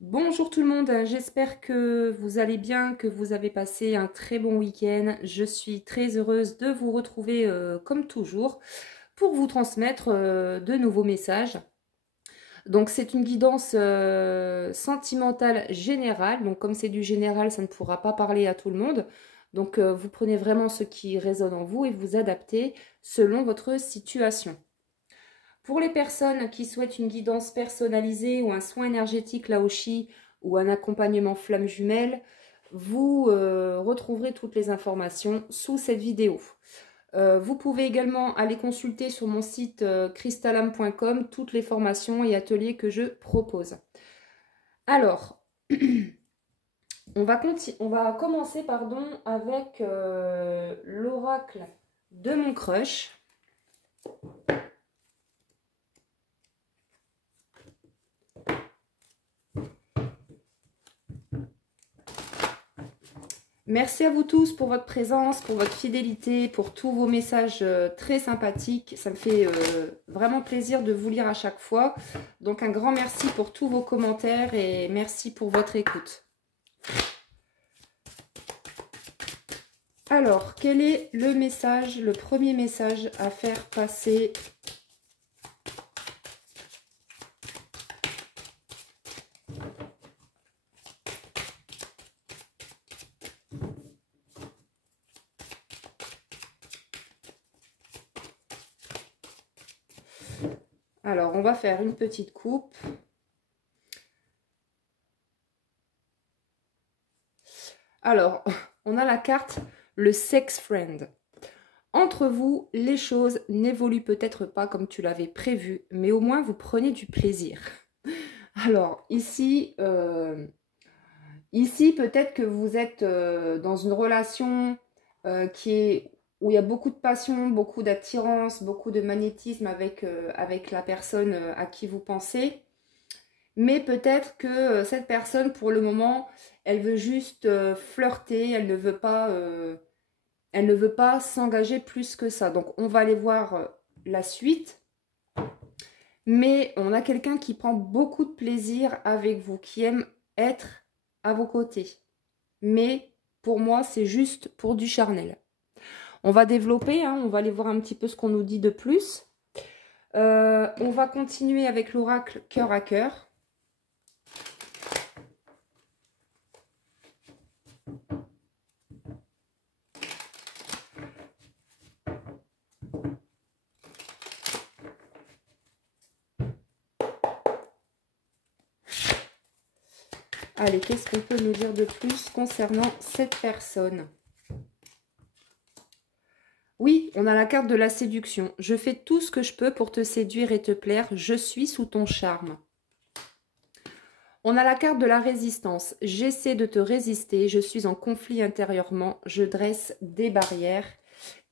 Bonjour tout le monde, j'espère que vous allez bien, que vous avez passé un très bon week-end. Je suis très heureuse de vous retrouver comme toujours pour vous transmettre de nouveaux messages. Donc c'est une guidance sentimentale générale, donc comme c'est du général, ça ne pourra pas parler à tout le monde. Donc vous prenez vraiment ce qui résonne en vous et vous adaptez selon votre situation. Pour les personnes qui souhaitent une guidance personnalisée ou un soin énergétique Laoshi ou un accompagnement flamme jumelle, vous retrouverez toutes les informations sous cette vidéo. Vous pouvez également aller consulter sur mon site crystalam.com toutes les formations et ateliers que je propose. Alors, on va commencer avec l'oracle de mon crush. Merci à vous tous pour votre présence, pour votre fidélité, pour tous vos messages très sympathiques. Ça me fait vraiment plaisir de vous lire à chaque fois. Donc un grand merci pour tous vos commentaires et merci pour votre écoute. Alors, quel est le message, le premier message à faire passer ? Alors, on va faire une petite coupe. Alors, on a la carte le sex friend. Entre vous, les choses n'évoluent peut-être pas comme tu l'avais prévu, mais au moins vous prenez du plaisir. Alors, ici peut-être que vous êtes dans une relation où il y a beaucoup de passion, beaucoup d'attirance, beaucoup de magnétisme avec la personne à qui vous pensez. Mais peut-être que cette personne, pour le moment, elle veut juste flirter, elle ne veut pas s'engager plus que ça. Donc, on va aller voir la suite. Mais on a quelqu'un qui prend beaucoup de plaisir avec vous, qui aime être à vos côtés. Mais pour moi, c'est juste pour du charnel. On va développer, hein, on va aller voir un petit peu ce qu'on nous dit de plus. On va continuer avec l'oracle cœur à cœur. Allez, qu'est-ce qu'on peut nous dire de plus concernant cette personne ? Oui, on a la carte de la séduction. Je fais tout ce que je peux pour te séduire et te plaire. Je suis sous ton charme. On a la carte de la résistance. J'essaie de te résister. Je suis en conflit intérieurement. Je dresse des barrières.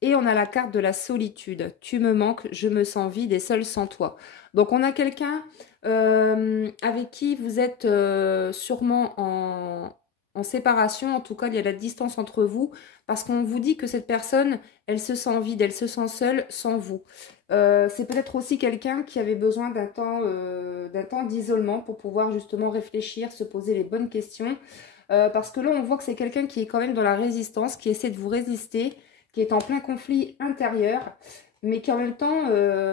Et on a la carte de la solitude. Tu me manques, je me sens vide et seule sans toi. Donc on a quelqu'un avec qui vous êtes sûrement en séparation. En tout cas, il y a la distance entre vous. Parce qu'on vous dit que cette personne, elle se sent vide, elle se sent seule sans vous. C'est peut-être aussi quelqu'un qui avait besoin d'un temps d'isolement pour pouvoir justement réfléchir, se poser les bonnes questions. Parce que là, on voit que c'est quelqu'un qui est quand même dans la résistance, qui essaie de vous résister, qui est en plein conflit intérieur, mais qui en même temps,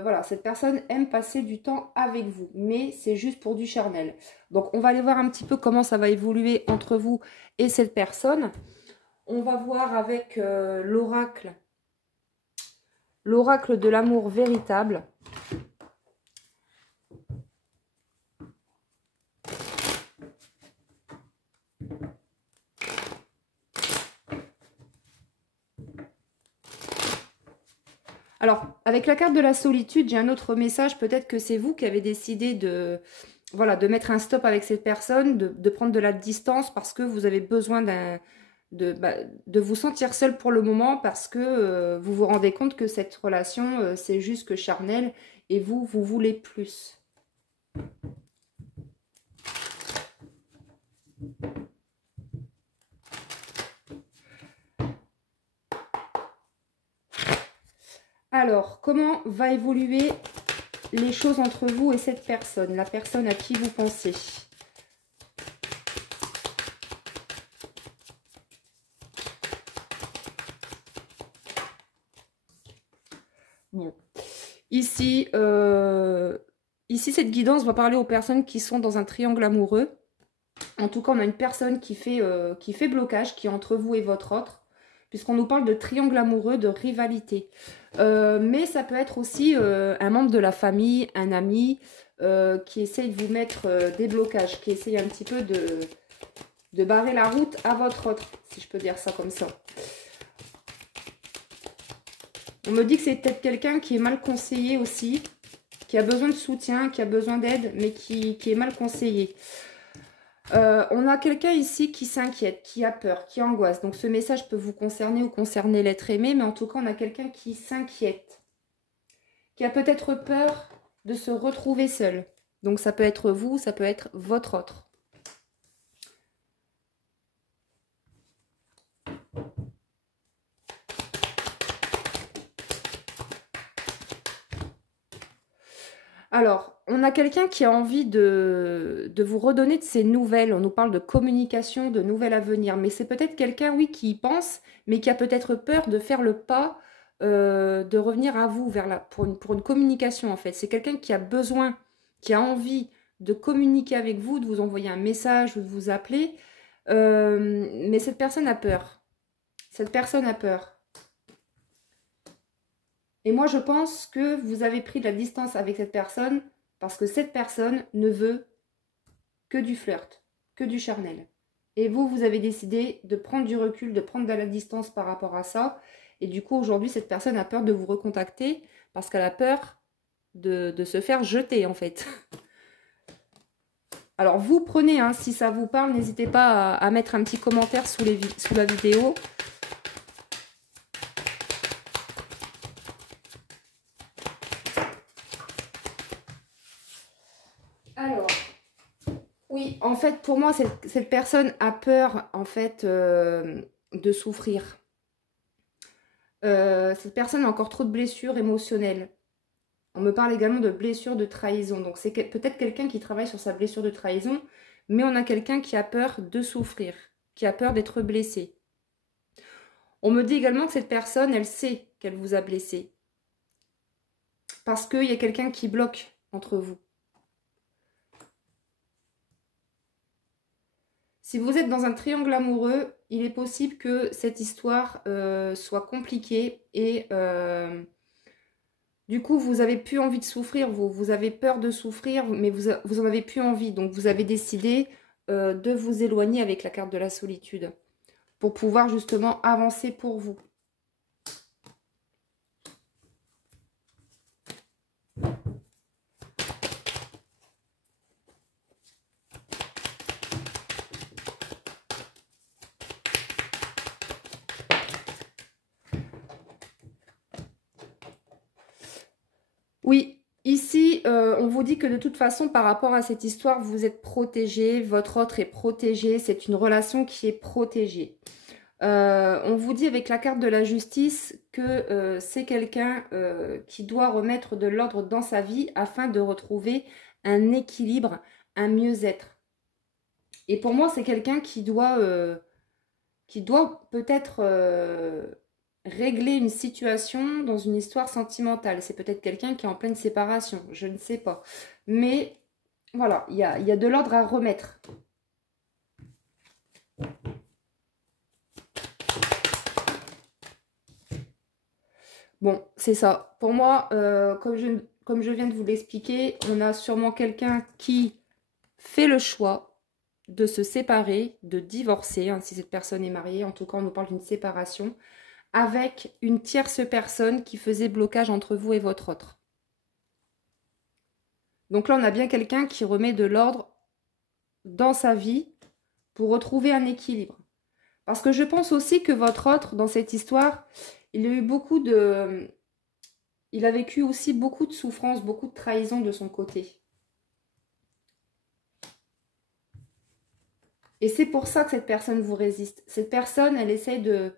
voilà, cette personne aime passer du temps avec vous, mais c'est juste pour du charnel. Donc, on va aller voir un petit peu comment ça va évoluer entre vous et cette personne. On va voir avec l'oracle de l'amour véritable. Alors, avec la carte de la solitude, j'ai un autre message. Peut-être que c'est vous qui avez décidé de, voilà, de mettre un stop avec cette personne, de prendre de la distance parce que vous avez besoin de vous sentir seul pour le moment parce que vous vous rendez compte que cette relation, c'est juste que charnel et vous voulez plus. Alors, comment va évoluer les choses entre vous et cette personne, la personne à qui vous pensez ? Ici, ici, cette guidance va parler aux personnes qui sont dans un triangle amoureux. En tout cas, on a une personne qui fait blocage, qui est entre vous et votre autre, puisqu'on nous parle de triangle amoureux, de rivalité. Mais ça peut être aussi un membre de la famille, un ami, qui essaye de vous mettre des blocages, qui essaye un petit peu de barrer la route à votre autre, si je peux dire ça comme ça. On me dit que c'est peut-être quelqu'un qui est mal conseillé aussi, qui a besoin de soutien, qui a besoin d'aide, mais qui est mal conseillé. On a quelqu'un ici qui s'inquiète, qui a peur, qui angoisse. Donc ce message peut vous concerner ou concerner l'être aimé, mais en tout cas on a quelqu'un qui s'inquiète, qui a peut-être peur de se retrouver seul. Donc ça peut être vous, ça peut être votre autre. Alors, on a quelqu'un qui a envie de vous redonner de ses nouvelles. On nous parle de communication, de nouvelles à venir. Mais c'est peut-être quelqu'un, oui, qui y pense, mais qui a peut-être peur de faire le pas, de revenir à vous pour une communication, en fait. C'est quelqu'un qui a besoin, qui a envie de communiquer avec vous, de vous envoyer un message ou de vous appeler. Mais cette personne a peur. Cette personne a peur. Et moi, je pense que vous avez pris de la distance avec cette personne parce que cette personne ne veut que du flirt, que du charnel. Et vous, vous avez décidé de prendre du recul, de prendre de la distance par rapport à ça. Et du coup, aujourd'hui, cette personne a peur de vous recontacter parce qu'elle a peur de se faire jeter, en fait. Alors, vous prenez, hein, si ça vous parle, n'hésitez pas à mettre un petit commentaire sous la vidéo. Alors, oui, en fait, pour moi, cette personne a peur, en fait, de souffrir. Cette personne a encore trop de blessures émotionnelles. On me parle également de blessures de trahison. Donc, c'est peut-être quelqu'un qui travaille sur sa blessure de trahison, mais on a quelqu'un qui a peur de souffrir, qui a peur d'être blessé. On me dit également que cette personne, elle sait qu'elle vous a blessé. Parce qu'il y a quelqu'un qui bloque entre vous. Si vous êtes dans un triangle amoureux, il est possible que cette histoire soit compliquée et du coup, vous n'avez plus envie de souffrir, vous avez peur de souffrir, mais vous en avez plus envie. Donc, vous avez décidé de vous éloigner avec la carte de la solitude pour pouvoir justement avancer pour vous. Oui, ici, on vous dit que de toute façon, par rapport à cette histoire, vous êtes protégé, votre autre est protégé, c'est une relation qui est protégée. On vous dit avec la carte de la justice que c'est quelqu'un qui doit remettre de l'ordre dans sa vie afin de retrouver un équilibre, un mieux-être. Et pour moi, c'est quelqu'un qui doit peut-être régler une situation dans une histoire sentimentale. C'est peut-être quelqu'un qui est en pleine séparation, je ne sais pas. Mais voilà, il y a de l'ordre à remettre. Bon, c'est ça. Pour moi, comme je viens de vous l'expliquer, on a sûrement quelqu'un qui fait le choix de se séparer, de divorcer, hein, si cette personne est mariée. En tout cas, on nous parle d'une séparation avec une tierce personne qui faisait blocage entre vous et votre autre. Donc là, on a bien quelqu'un qui remet de l'ordre dans sa vie pour retrouver un équilibre. Parce que je pense aussi que votre autre, dans cette histoire, il a eu beaucoup de... Il a vécu aussi beaucoup de souffrance, beaucoup de trahison de son côté. Et c'est pour ça que cette personne vous résiste. Cette personne, elle essaye de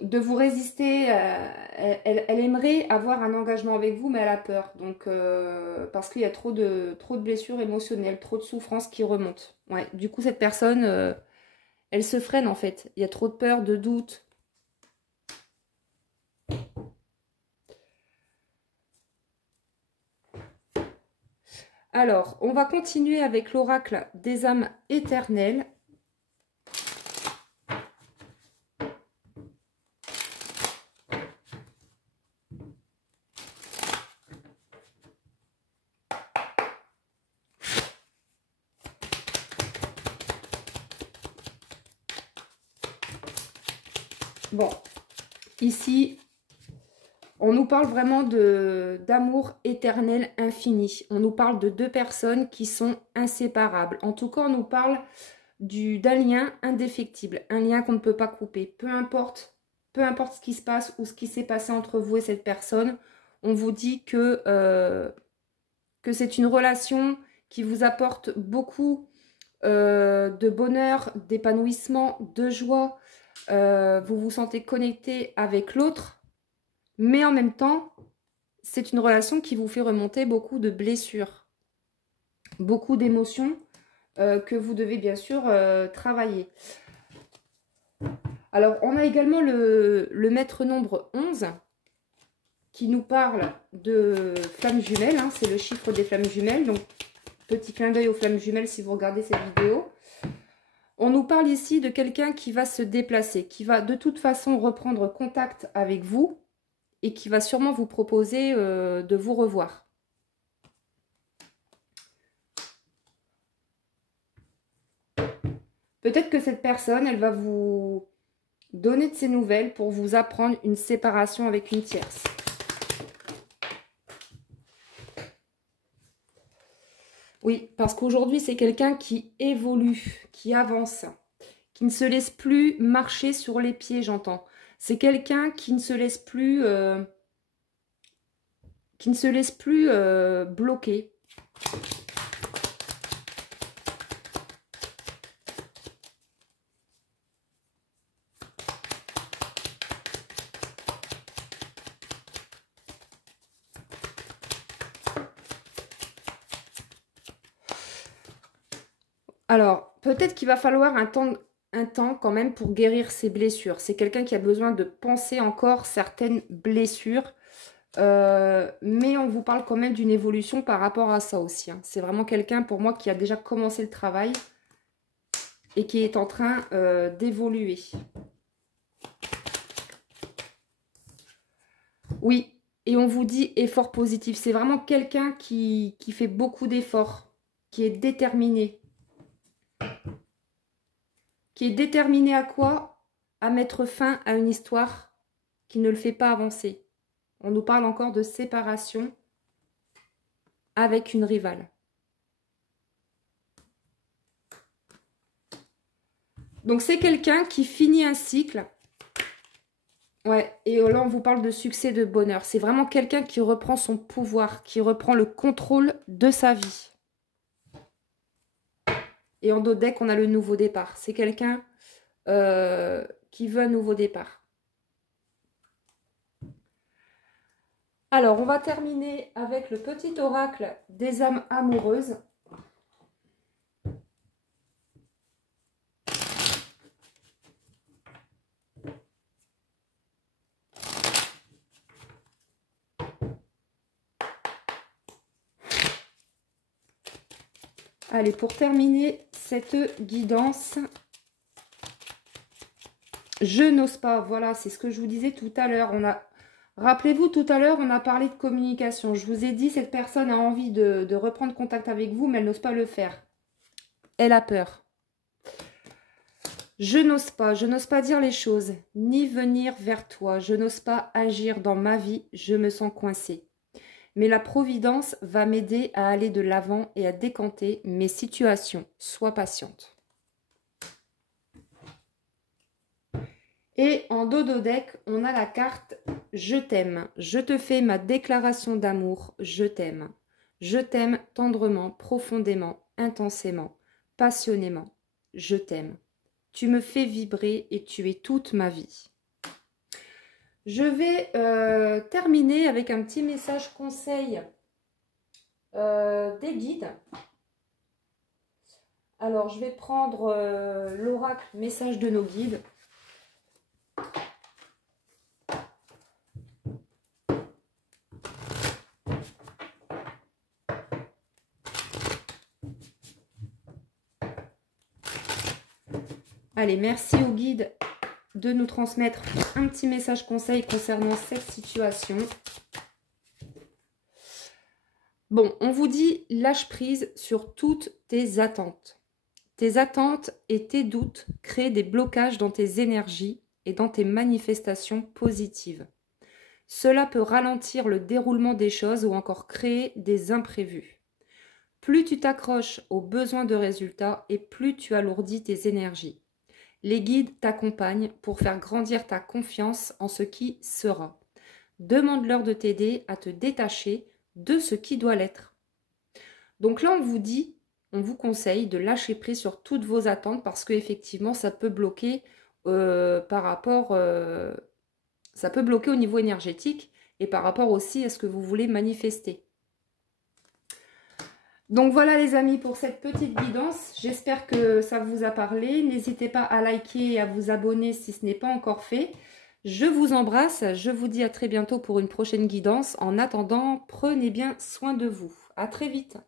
vous résister. Elle aimerait avoir un engagement avec vous, mais elle a peur. Donc, parce qu'il y a trop de blessures émotionnelles, trop de souffrances qui remontent. Ouais, du coup, cette personne, elle se freine en fait. Il y a trop de peur, de doute. Alors, on va continuer avec l'oracle des âmes éternelles. Bon, ici, on nous parle vraiment d'amour éternel infini. On nous parle de deux personnes qui sont inséparables. En tout cas, on nous parle d'un lien indéfectible, un lien qu'on ne peut pas couper. Peu importe ce qui se passe ou ce qui s'est passé entre vous et cette personne, on vous dit que c'est une relation qui vous apporte beaucoup de bonheur, d'épanouissement, de joie. Vous vous sentez connecté avec l'autre, mais en même temps, c'est une relation qui vous fait remonter beaucoup de blessures, beaucoup d'émotions que vous devez bien sûr travailler. Alors, on a également le maître nombre 11 qui nous parle de flammes jumelles, hein, c'est le chiffre des flammes jumelles, donc petit clin d'œil aux flammes jumelles si vous regardez cette vidéo. On nous parle ici de quelqu'un qui va se déplacer, qui va de toute façon reprendre contact avec vous et qui va sûrement vous proposer de vous revoir. Peut-être que cette personne, elle va vous donner de ses nouvelles pour vous apprendre une séparation avec une tierce. Oui, parce qu'aujourd'hui, c'est quelqu'un qui évolue, qui avance, qui ne se laisse plus marcher sur les pieds, j'entends. C'est quelqu'un qui ne se laisse plus, bloquer. Alors, peut-être qu'il va falloir un temps quand même pour guérir ses blessures. C'est quelqu'un qui a besoin de penser encore certaines blessures. Mais on vous parle quand même d'une évolution par rapport à ça aussi. Hein. C'est vraiment quelqu'un pour moi qui a déjà commencé le travail et qui est en train d'évoluer. Oui, et on vous dit effort positif. C'est vraiment quelqu'un qui fait beaucoup d'efforts, qui est déterminé. Qui est déterminé à quoi? À mettre fin à une histoire qui ne le fait pas avancer. On nous parle encore de séparation avec une rivale. Donc c'est quelqu'un qui finit un cycle. Ouais, et là on vous parle de succès, de bonheur. C'est vraiment quelqu'un qui reprend son pouvoir, qui reprend le contrôle de sa vie. Et en dos deck, on a le nouveau départ. C'est quelqu'un qui veut un nouveau départ. Alors, on va terminer avec le petit oracle des âmes amoureuses. Allez, pour terminer cette guidance, je n'ose pas. Voilà, c'est ce que je vous disais tout à l'heure. Rappelez-vous, tout à l'heure, on a parlé de communication. Je vous ai dit, cette personne a envie de reprendre contact avec vous, mais elle n'ose pas le faire. Elle a peur. Je n'ose pas dire les choses, ni venir vers toi. Je n'ose pas agir dans ma vie, je me sens coincée. Mais la providence va m'aider à aller de l'avant et à décanter mes situations. Sois patiente. Et en dodo deck, on a la carte « Je t'aime ». Je te fais ma déclaration d'amour. Je t'aime. Je t'aime tendrement, profondément, intensément, passionnément. Je t'aime. Tu me fais vibrer et tu es toute ma vie. Je vais terminer avec un petit message conseil des guides. Alors, je vais prendre l'oracle message de nos guides. Allez, merci au guide de nous transmettre un petit message conseil concernant cette situation. Bon, on vous dit lâche prise sur toutes tes attentes. Tes attentes et tes doutes créent des blocages dans tes énergies et dans tes manifestations positives. Cela peut ralentir le déroulement des choses ou encore créer des imprévus. Plus tu t'accroches aux besoins de résultats et plus tu alourdis tes énergies. Les guides t'accompagnent pour faire grandir ta confiance en ce qui sera. Demande-leur de t'aider à te détacher de ce qui doit l'être. Donc là, on vous dit, on vous conseille de lâcher prise sur toutes vos attentes parce qu'effectivement, ça peut bloquer ça peut bloquer au niveau énergétique et par rapport aussi à ce que vous voulez manifester. Donc voilà les amis pour cette petite guidance. J'espère que ça vous a parlé. N'hésitez pas à liker et à vous abonner si ce n'est pas encore fait. Je vous embrasse. Je vous dis à très bientôt pour une prochaine guidance. En attendant, prenez bien soin de vous. À très vite.